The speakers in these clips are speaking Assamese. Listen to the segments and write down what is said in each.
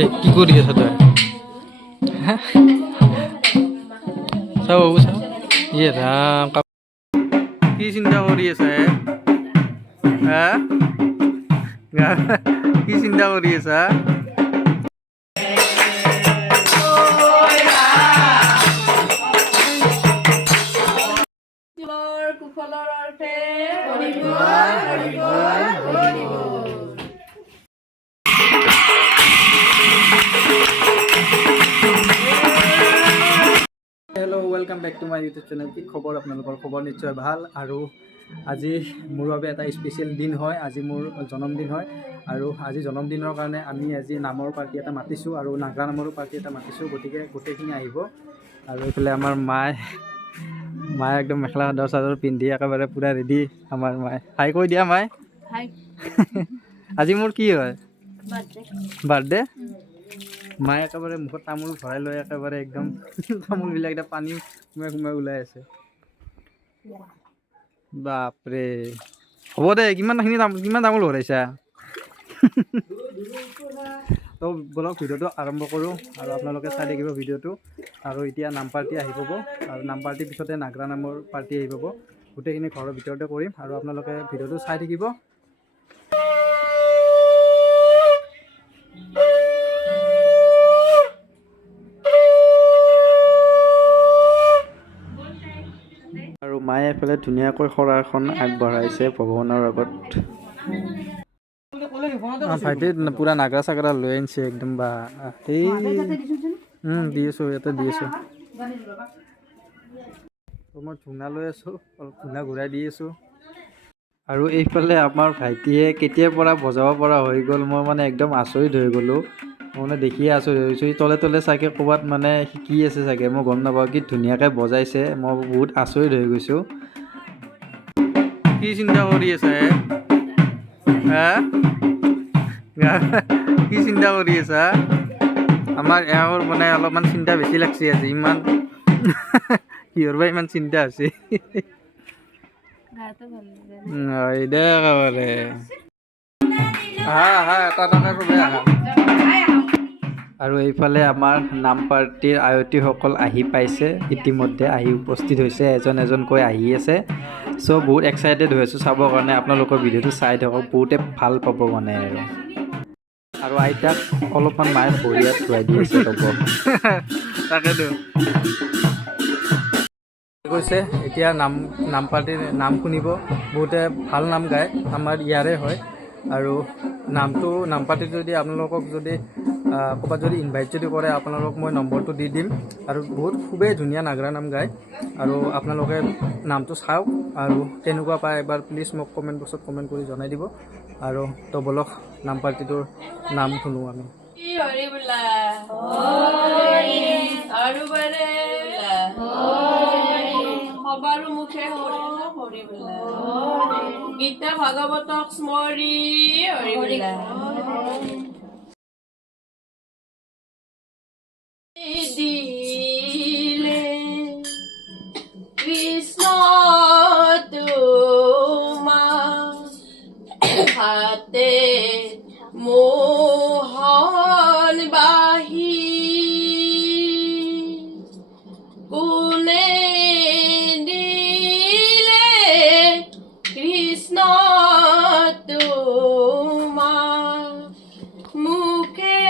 এই কি কৰি আছ তই? চাওঁ বাবু চাওঁ। ইয়ে ৰাম, কি চিন্তা কৰি আছা হা? কি চিন্তা কৰি আছা? কুশলৰ অৰ্থে hello' welcome back to my YouTube channel. কি খবৰ আপোনালোকৰ? খবৰ নিশ্চয় ভাল। আৰু আজি মোৰ বাবে এটা স্পেচিয়েল দিন হয়। আজি মোৰ জন্মদিন হয় আৰু আজি জন্মদিনৰ কাৰণে আমি আজি নামৰ পাৰ্টি এটা মাতিছোঁ আৰু নাগৰা নামৰো পাৰ্টি এটা মাতিছোঁ। গতিকে গোটেইখিনি আহিব। আৰু এইফালে আমাৰ মায়ে একদম মেখেলা চাদৰ পিন্ধি একেবাৰে পূৰা ৰেডি। আমাৰ মায়ে হাই কৈ দিয়া মায়ে। আজি মোৰ কি হয়? বাৰ্থডে। মায়ে একেবাৰে মুখত তামোল ভৰাই লৈ একেবাৰে একদম তামোলবিলাক এতিয়া পানী সোমাই ওলাই আছে। বাপৰে, হ'ব দে। কিমান তামোল ভৰাইছা? তো বলক ভিডিঅ'টো আৰম্ভ কৰোঁ আৰু আপোনালোকে চাই থাকিব ভিডিঅ'টো। আৰু এতিয়া নাম পাৰ্টি আহি পাব আৰু নাম পাৰ্টিৰ পিছতে নাগৰা নামৰ পাৰ্টি আহি পাব। গোটেইখিনি ঘৰৰ ভিতৰতে কৰিম আৰু আপোনালোকে ভিডিঅ'টো চাই থাকিব। আৰু মায়ে এফালে ধুনীয়াকৈ শৰা এখন আগবঢ়াইছে ভগৱানৰ আগত। ভাইটি পূৰা নাগৰা চাগৰা লৈ আনিছে একদম। বা এই দি আছোঁ, ইয়াতে দি আছোঁ। মই ধূনা লৈ আছোঁ, অলপ ধূনা ঘূৰাই দি আছোঁ। আৰু এইফালে আমাৰ ভাইটিয়ে কেতিয়াৰ পৰা বজাব পৰা হৈ গ'ল। মই মানে একদম আচৰিত হৈ গ'লোঁ। মই মানে দেখিয়ে আচৰিত হৈ গৈছোঁ। তলে তলে চাগে ক'ৰবাত মানে শিকি আছে চাগে, মই গম নাপাওঁ। কি ধুনীয়াকৈ বজাইছে, মই বহুত আচৰিত হৈ গৈছোঁ। কি চিন্তা কৰি আছা হা? কি চিন্তা কৰি আছা? আমাৰ এওঁৰ মানে অলপমান চিন্তা বেছি লাগছে আজি। ইমান কিহৰ বা ইমান চিন্তা হৈছে? দে একেবাৰে আৰু এইফালে আমাৰ নাম পাৰ্টিৰ আয়তীসকল আহি পাইছে। ইতিমধ্যে আহি উপস্থিত হৈছে, এজন এজনকৈ আহি আছে। চ' বহুত এক্সাইটেড হৈ আছোঁ চাবৰ কাৰণে। আপোনালোকৰ ভিডিঅ'টো চাই থাকক, বহুতে ভাল পাব মানে। আৰু আইতাক অলপমান মায়ে ভৰিয়াত ধুৱাই দি আছে ৰ'ব। তাকেতো কৈছে এতিয়া নাম পাৰ্টিৰ নাম শুনিব। বহুতে ভাল নাম গায়, আমাৰ ইয়াৰে হয়। আৰু নাম পাৰ্টিত যদি আপোনালোকক যদি ক'ৰবাত যদি ইনভাইট যদি কৰে, আপোনালোকক মই নম্বৰটো দি দিম। আৰু খুবেই ধুনীয়া নাগৰা নাম গায়। আৰু আপোনালোকে নামটো চাওক আৰু কেনেকুৱা পায় এবাৰ প্লিজ মোক কমেণ্ট বক্সত কমেণ্ট কৰি জনাই দিব। আৰু তো বলক নাম পাৰ্টিটোৰ নাম শুনো আমি। সবাৰো মুখে হৰি বোলা, গীতা ভাগৱতক স্মৰি হৰি বোলা। দিলে কৃষ্ণ তোমাক হাতে মোহন বাহি, কোনে দিলে কৃষ্ণ তোমাক মুখে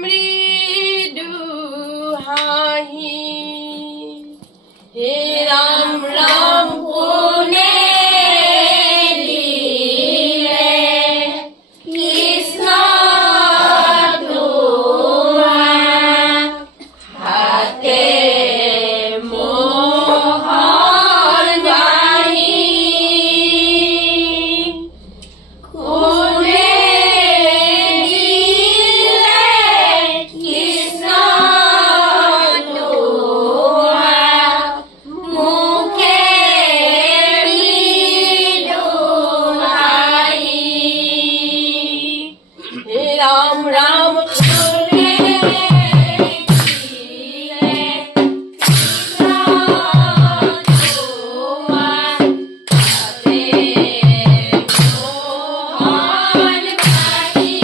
মৃদু হাঁহি। হে ৰাম ৰাম কোনে দিলে কৃষ্ণ তোমাক হাতে মোহন বাহি, কোনে দিলে কৃষ্ণ তোমাক মুখে মৃদু হাঁহি। হে ৰাম ৰাম কোনে দিলে কৃষ্ণ তোমাক হাতে মোহন বাহি,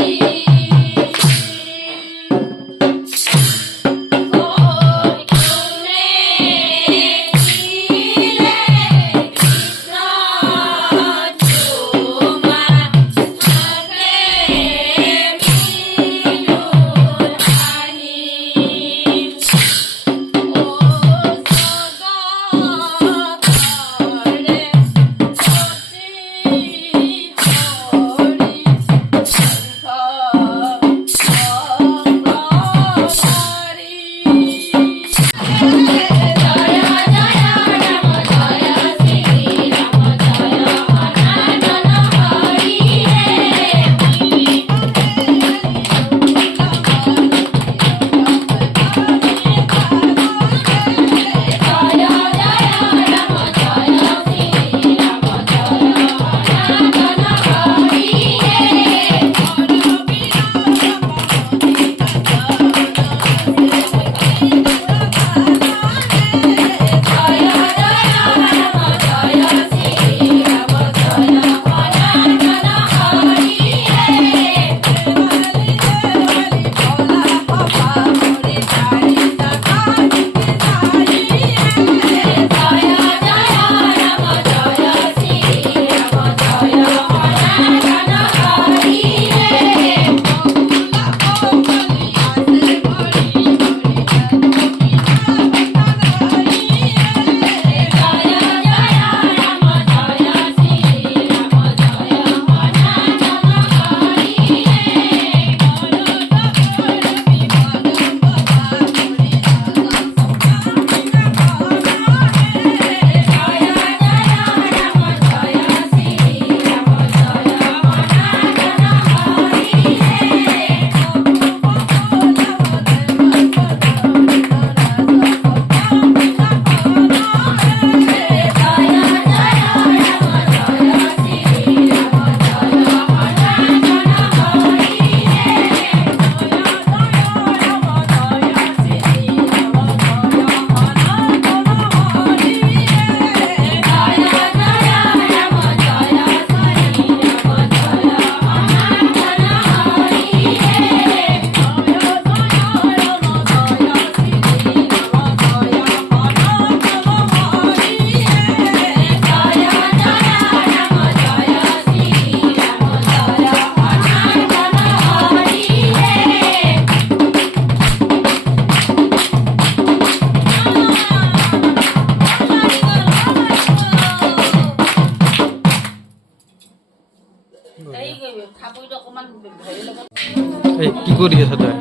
কৰি আছ তই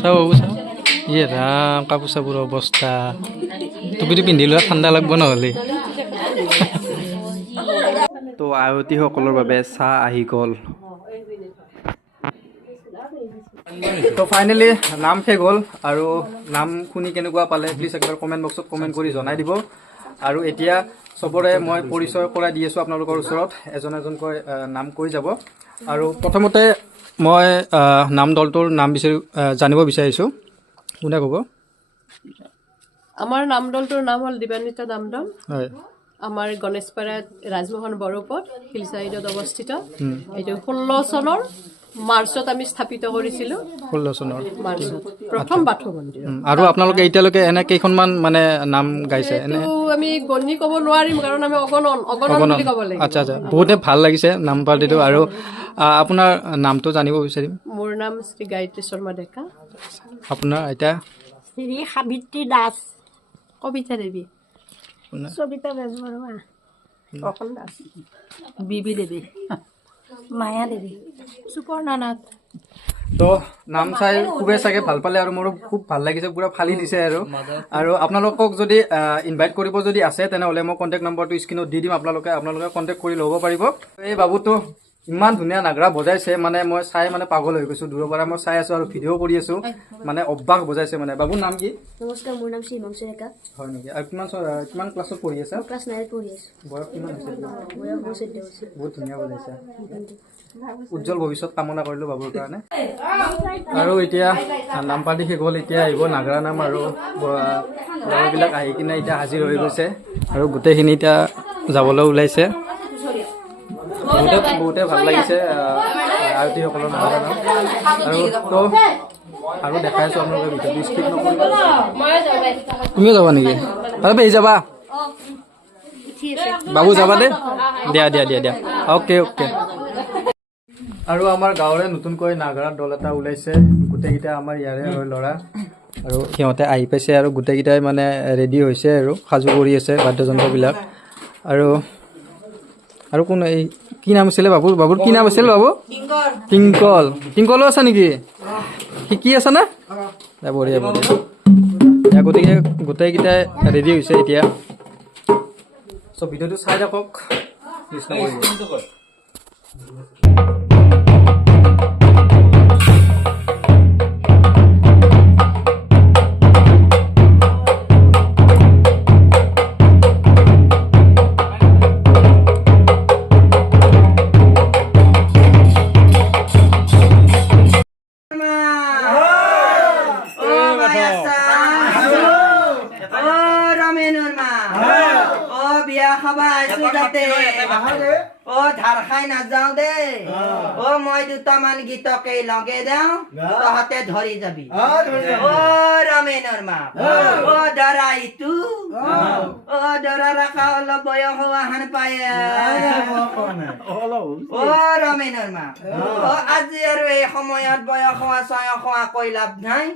চাওঁ বাবু চাওঁ ইয়ে ৰাম কাপোৰ চাপোৰ অৱস্থা টুপিটো পিন্ধি লোৱা ঠাণ্ডা লাগব নহ'লে তো আয়তীসকলৰ বাবে চাহ আহি গ'ল তো ফাইনেলি নাম শেষ হ'ল আৰু নাম শুনি কেনেকুৱা পালে প্লিজ একবাৰ কমেণ্ট বক্সত কমেণ্ট কৰি জনাই দিব আৰু এতিয়া চবৰে মই পৰিচয় কৰাই দি আছোঁ আপোনালোকৰ ওচৰত এজন এজনকৈ নাম কৈ যাব আৰু প্ৰথমতে মই নাম দলটোৰ নাম জানিব বিচাৰিছোঁ কোনে ক'ব আমাৰ নাম দলটোৰ নাম হ'ল দিবান্বিতা নামদল হয় আমাৰ গণেশপাৰাত ৰাজমোহন বড়োপথ হিলচাইডত অৱস্থিত এইটো 16 চনৰ মাৰ্চত আমি স্থাপিত কৰিছিলোঁ 16 চনৰ মাৰ্চত প্ৰথম বাথৌ মন্দিৰ আৰু আপোনালোকে এতিয়ালৈকে এনে কেইখনমান মানে নাম গাইছে এনে আমি গণি ক'ব নোৱাৰিম কাৰণ আমি অগণন বুলি ক'ব লাগিব আচ্ছা আচ্ছা বহুতে ভাল লাগিছে নাম পাৰ্টিটো আৰু আপোনাৰ নামটো জানিব বিচাৰিম মোৰ নাম শ্ৰী গায়ত্ৰী শৰ্মা ডেকা আপোনাৰ আইতা শ্ৰী সাবিত্ৰী দাস কবিতা দেৱী সবিতা বেজবৰুৱা অসম দাস বিবি দেৱী মায়া দেৱী সুপৰ্ণা নাথ তো নাম চাই খুবেই চাগে ভাল পালে আৰু মোৰো খুব ভাল লাগিছে পুৰা ফালি দিছে আৰু আপোনালোকক যদি ইনভাইট কৰিব যদি আছে তেনেহ'লে মই কণ্টেক্ট নম্বৰটো স্ক্ৰীণত দি দিম আপোনালোকে কণ্টেক্ট কৰি ল'ব পাৰিব এই বাবুটো ইমান ধুনীয়া নাগৰা বজাইছে মানে মই চাই মানে পাগল হৈ গৈছোঁ দূৰৰ পৰা মই চাই আছোঁ আৰু ভিডিঅ' কৰি আছোঁ মানে অভ্যাস বজাইছে মানে বাবুৰ নাম কি নমস্কাৰ মোৰ নাম শ্ৰী হিমাংশু ডেকা হয় নেকি আৰু কিমান ক্লাছত পঢ়ি আছে ক্লাছ 9 পঢ়ি আছোঁ বয়স কিমান হৈছে বয়স মোৰ 14 বছৰ বহুত ধুনীয়া বজাইছে উজ্জ্বল ভৱিষ্যত কামনা কৰিলোঁ বাবুৰ কাৰণে আৰু এতিয়া নাম পাৰ্টি শেষ হ'ল এতিয়া আহিব নাগৰা নাম আৰু ল'ৰাবিলাক আহি কিনে এতিয়া হাজিৰ হৈ গৈছে আৰু গোটেইখিনি এতিয়া যাবলৈ ওলাইছে বহুতে ভাল লাগিছে আয়তীসকলৰ নাগৰা নাম আৰু তো আৰু দেখাই আছোঁ আপোনালোকে ভিডিঅ'টো স্কিপ নকৰিব তুমিও যাবা নেকি আৰু পেহি যাবা বাবু যাবা দে দিয়া অ'কে আৰু আমাৰ গাঁৱৰে নতুনকৈ নাগৰা দল এটা ওলাইছে গোটেইকেইটা আমাৰ ইয়াৰে হয় ল'ৰা আৰু সিহঁতে আহি পাইছে আৰু গোটেইকেইটাই মানে ৰেডি হৈছে আৰু সাজু কৰি আছে বাদ্যযন্ত্ৰবিলাক আৰু কোন এই কি নাম আছিলে বাবুৰ কি নাম আছিল বাবু টিংকলো আছে নেকি শিকি আছে না বঢ়িয়া গতিকে গোটেইকেইটাই ৰেডি হৈছে এতিয়া চ' ভিডিঅ'টো চাই থাকক কৃষ্ণ ও ধাৰ খাই নাযাও দে ও মই দুটামান গীতকে লগে যাওঁ তহঁতে ধৰি যাবি ও ৰমেনৰ মা ও দৰা ইটো ও দৰা ৰাখা অলপ বয়স হোৱা হান পায় ও ৰমেনৰ মা ও আজি আৰু এই সময়ত বয়স হোৱা ছয়স হোৱা কৈ লাভ নাই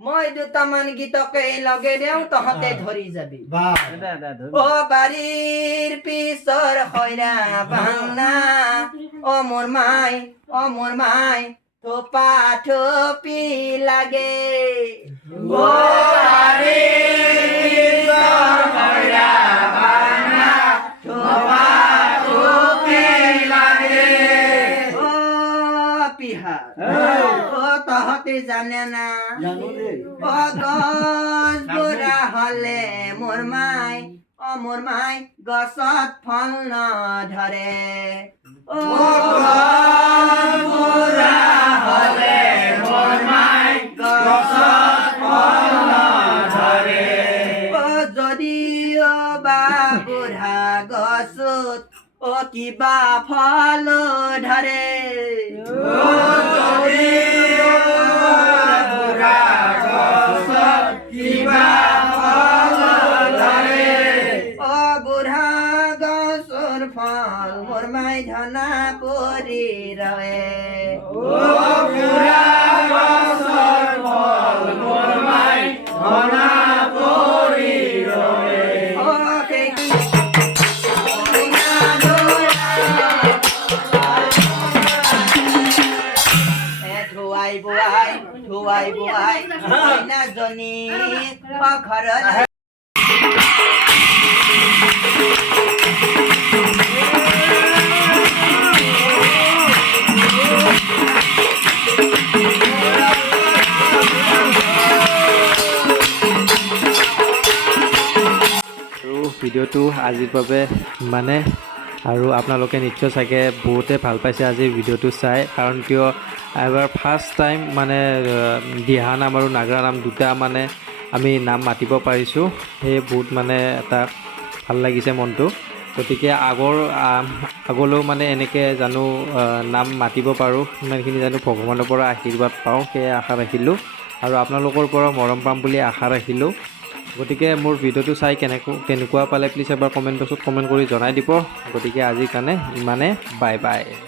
মই দুটামান গীতকে লগে দেওঁ তহঁতে ধৰি যাবি ও বাৰীৰ পিছৰ খৈৰা ভাংনা ও মোৰ মাই থোপা থোপি লাগে ও বাৰীৰ পিছৰ খৈৰা ভাংনা থোপা থোপি লাগে ও পিহা তহঁতে জানে না ও গছ বুঢ়া হলে মোৰ মাই গছত ফল নধৰে ও গছ বুঢ়া হলে মোৰ মাই গছত ফল নধৰে ও যদিও বা বুঢ়া গছত ও কিবা ফল ধৰে ও যদিও বুঢ়া গছত কিবা ফল ধৰে ও বুঢ়া গছৰ ফল মোৰ মাই ধনা পৰি ৰয়ে ও বুঢ়া গছৰ ফল মোৰ মাই ধনা পৰি ৰয়ে ও সেই ধুৱাই বোৱাই কইনাজনীক ঘৰলৈ আৰু ভিডিঅ'টো আজিৰ বাবে মানে আৰু আপোনালোকে নিশ্চয় চাগে বহুতে ভাল পাইছে আজিৰ ভিডিঅ'টো চাই কাৰণ কিয় এবাৰ ফাৰ্ষ্ট টাইম মানে দিহা নাম আৰু নাগৰা নাম দুটা মানে আমি নাম মাতিব পাৰিছোঁ সেয়ে বহুত মানে এটা ভাল লাগিছে মনটো গতিকে আগলৈও মানে এনেকৈ জানো নাম মাতিব পাৰোঁ সিমানখিনি জানো ভগৱানৰ পৰা আশীৰ্বাদ পাওঁ সেয়ে আশা ৰাখিলোঁ আৰু আপোনালোকৰ পৰা মৰম পাম বুলি আশা ৰাখিলোঁ গতিকে মোৰ ভিডিঅ'টো চাই কেনেকুৱা পালে প্লিজ এবাৰ কমেণ্ট বক্সত কমেণ্ট কৰি জনাই দিব গতিকে আজিৰ কাৰণে ইমানে বাই বাই